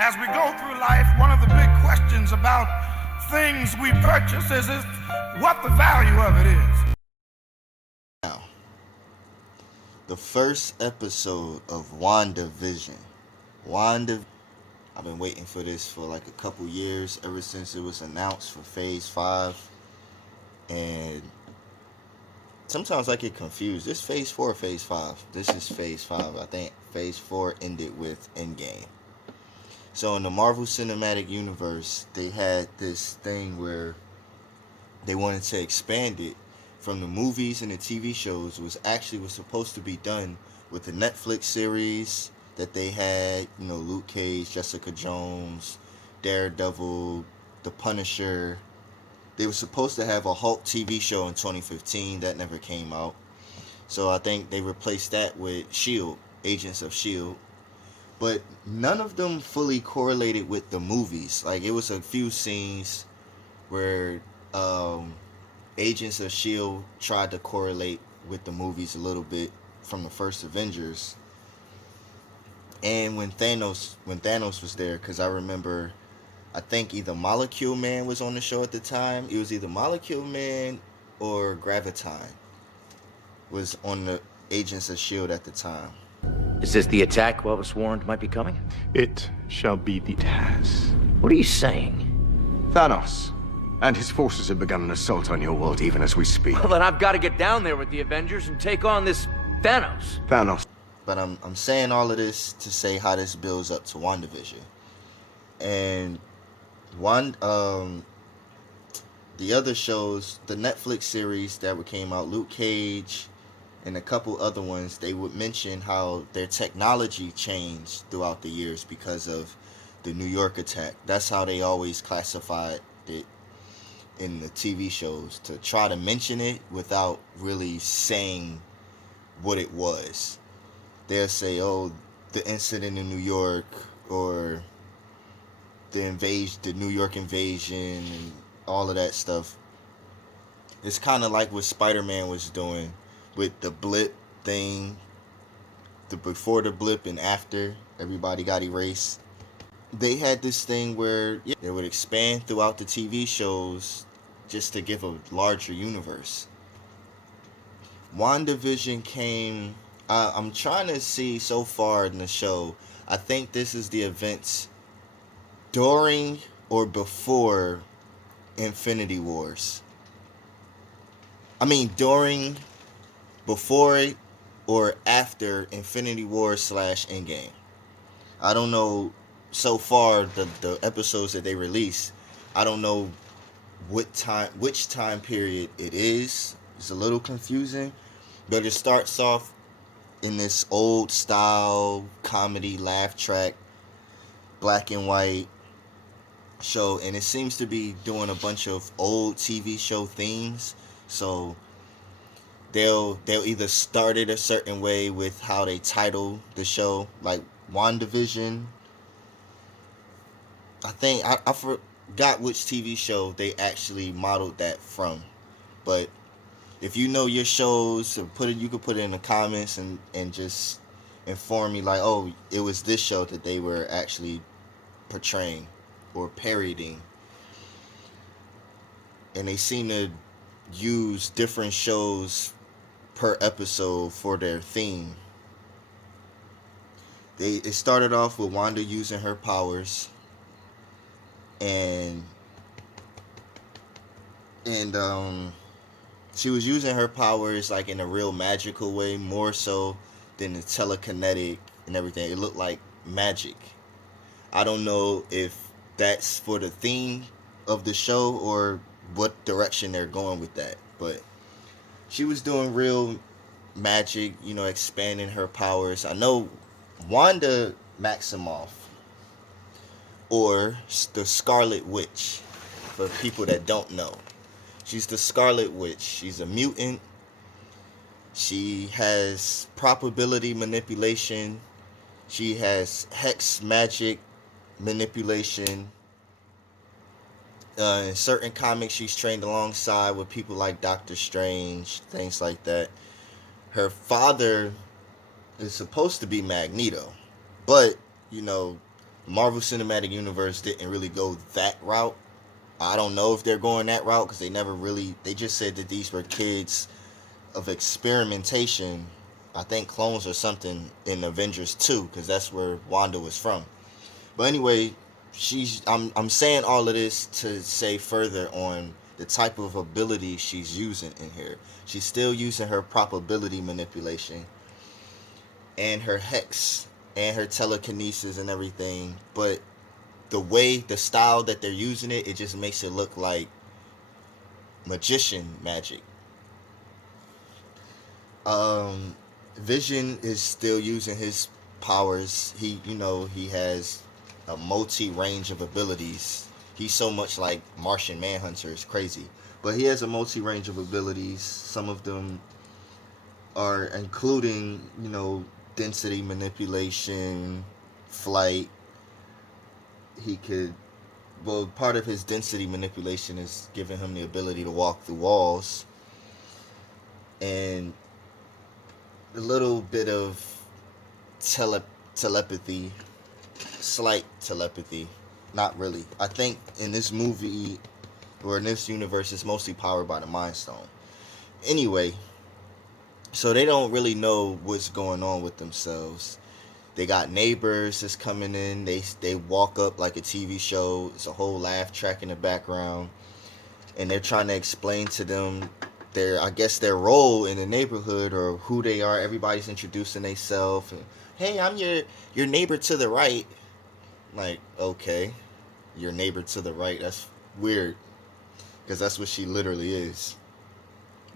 As we go through life, one of the big questions about things we purchase is what the value of it is. Now, the first episode of Wanda Vision. I've been waiting for this for like a couple years, ever since it was announced for Phase 5. And sometimes I get confused. This Phase 4 or Phase 5? This is Phase 5. I think Phase 4 ended with Endgame. So in the Marvel Cinematic Universe, they had this thing where they wanted to expand it from the movies and the TV shows. Was supposed to be done with the Netflix series that they had, Luke Cage, Jessica Jones, Daredevil, The Punisher. They were supposed to have a Hulk TV show in 2015 that never came out. So I think they replaced that with S.H.I.E.L.D., Agents of S.H.I.E.L.D. But none of them fully correlated with the movies. Like, it was a few scenes where Agents of S.H.I.E.L.D. tried to correlate with the movies a little bit from the first Avengers. And when Thanos was there, because I remember, I think either Molecule Man was on the show at the time. It was either Molecule Man or Graviton was on the Agents of S.H.I.E.L.D. at the time. Is this the attack what was warned might be coming? It shall be the task. What are you saying? Thanos and his forces have begun an assault on your world even as we speak. Well, then I've got to get down there with the Avengers and take on this Thanos. But I'm saying all of this to say how this builds up to WandaVision. And the other shows, the Netflix series that came out, Luke Cage and a couple other ones, they would mention how their technology changed throughout the years because of the New York attack. That's how they always classified it in the TV shows, to try to mention it without really saying what it was. They'll say, oh, the incident in New York, or the New York invasion, and all of that stuff. It's kind of like what Spider-Man was doing with the blip thing, the before the blip and after everybody got erased. They had this thing where they would expand throughout the TV shows just to give a larger universe. WandaVision came, I'm trying to see so far in the show, I think this is the events during or before Infinity Wars. During, before it, or after Infinity War / Endgame. I don't know, so far, the episodes that they release, I don't know which time period it is. It's a little confusing, but it starts off in this old style comedy laugh track, black and white show, and it seems to be doing a bunch of old TV show themes. So they'll either start it a certain way with how they title the show, like WandaVision. I think I forgot which TV show they actually modeled that from, but if you know your shows, you could put it in the comments and just inform me, like, oh, it was this show that they were actually portraying or parodying. And they seem to use different shows per episode for their theme. It started off with Wanda using her powers, and she was using her powers like in a real magical way, more so than the telekinetic and everything. It looked like magic. I don't know if that's for the theme of the show or what direction they're going with that, but she was doing real magic, expanding her powers. I know Wanda Maximoff, or the Scarlet Witch, for people that don't know. She's the Scarlet Witch. She's a mutant. She has probability manipulation. She has hex magic manipulation. In certain comics, she's trained alongside with people like Doctor Strange, things like that. Her father is supposed to be Magneto, but Marvel Cinematic Universe didn't really go that route. I don't know if they're going that route because they just said that these were kids of experimentation. I think clones or something in Avengers 2 because that's where Wanda was from. But anyway, I'm saying all of this to say further on the type of ability she's using in here. She's still using her probability manipulation and her hex and her telekinesis and everything, but the style that they're using it just makes it look like magician magic. Vision is still using his powers. He has a multi range of abilities. He's so much like Martian Manhunter. It's crazy, but he has a multi range of abilities. Some of them are including density manipulation, flight. Part of his density manipulation is giving him the ability to walk through walls, and a little bit of telepathy, slight telepathy, not really. I think in this movie, or in this universe, it's mostly powered by the Mind Stone. Anyway, so they don't really know what's going on with themselves. They got neighbors that's coming in. They walk up like a TV show. It's a whole laugh track in the background, and they're trying to explain to them their role in the neighborhood or who they are. Everybody's introducing themselves. Hey, I'm your neighbor to the right. Like, okay, your neighbor to the right. That's weird, because that's what she literally is.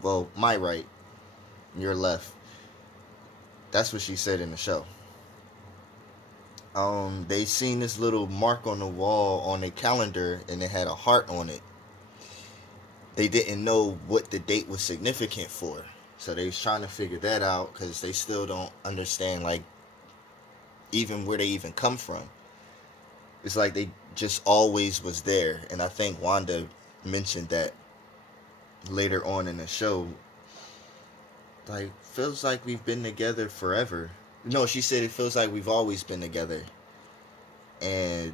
Well, my right, your left. That's what she said in the show. They seen this little mark on the wall on a calendar, and it had a heart on it. They didn't know what the date was significant for, so they was trying to figure that out because they still don't understand, like, even where they even come from. It's like they just always was there, and I think Wanda mentioned that later on in the show. Like, feels like we've been together forever. No, she said it feels like we've always been together. And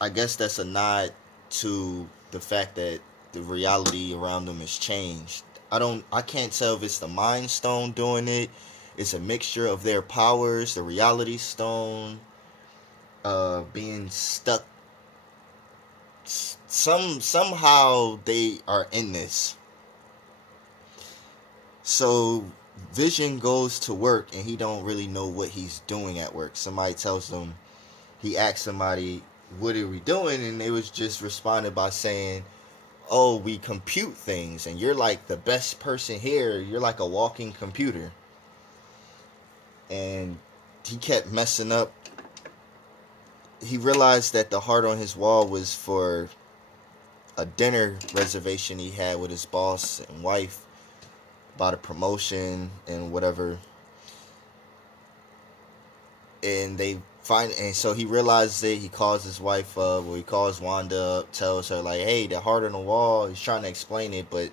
I guess that's a nod to the fact that the reality around them has changed. I can't tell if it's the Mind Stone doing it. It's a mixture of their powers, the Reality Stone, being stuck. Somehow they are in this. So Vision goes to work and he don't really know what he's doing at work. Somebody tells him, he asked somebody, what are we doing? And they was just responded by saying, oh, we compute things, and you're like the best person here. You're like a walking computer. And he kept messing up. He realized that the heart on his wall was for a dinner reservation he had with his boss and wife about a promotion and whatever. And so he realizes it. He calls his wife up, or he calls Wanda up, tells her, like, hey, the heart on the wall. He's trying to explain it, but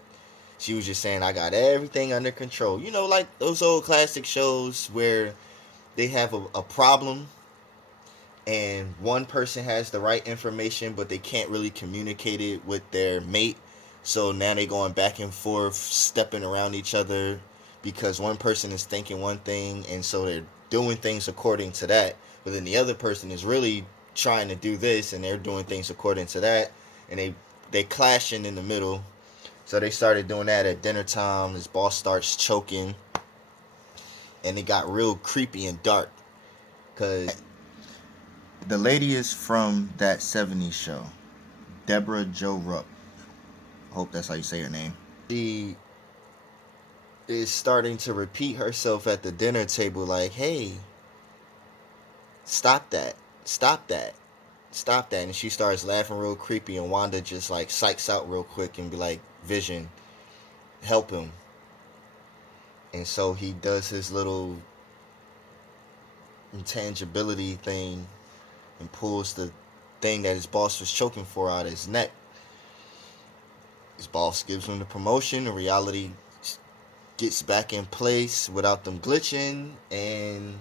she was just saying, I got everything under control. Like those old classic shows where they have a problem and one person has the right information, but they can't really communicate it with their mate. So now they're going back and forth, stepping around each other because one person is thinking one thing, and so they're doing things according to that. But then the other person is really trying to do this, and they're doing things according to that, and they clashing in the middle. So they started doing that at dinner time. His boss starts choking, and it got real creepy and dark. Because the lady is from that 70s show, Deborah Jo Rupp. I hope that's how you say her name. She is starting to repeat herself at the dinner table like, hey, stop that. And she starts laughing real creepy, and Wanda just like psychs out real quick and be like, Vision, help him. And so he does his little intangibility thing and pulls the thing that his boss was choking for out of his neck. His boss gives him the promotion. The reality gets back in place without them glitching, and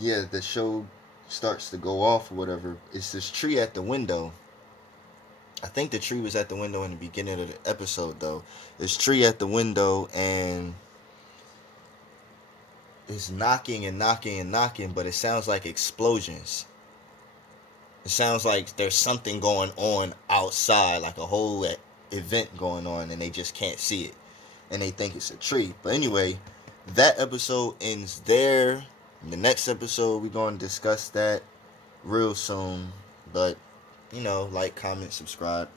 yeah, the show starts to go off or whatever. It's this tree at the window. I think the tree was at the window in the beginning of the episode, though. This tree at the window, and it's knocking and knocking and knocking, but it sounds like explosions. It sounds like there's something going on outside, like a whole event going on, and they just can't see it. And they think it's a tree. But anyway, that episode ends there. In the next episode, we're going to discuss that real soon. But, like, comment, subscribe.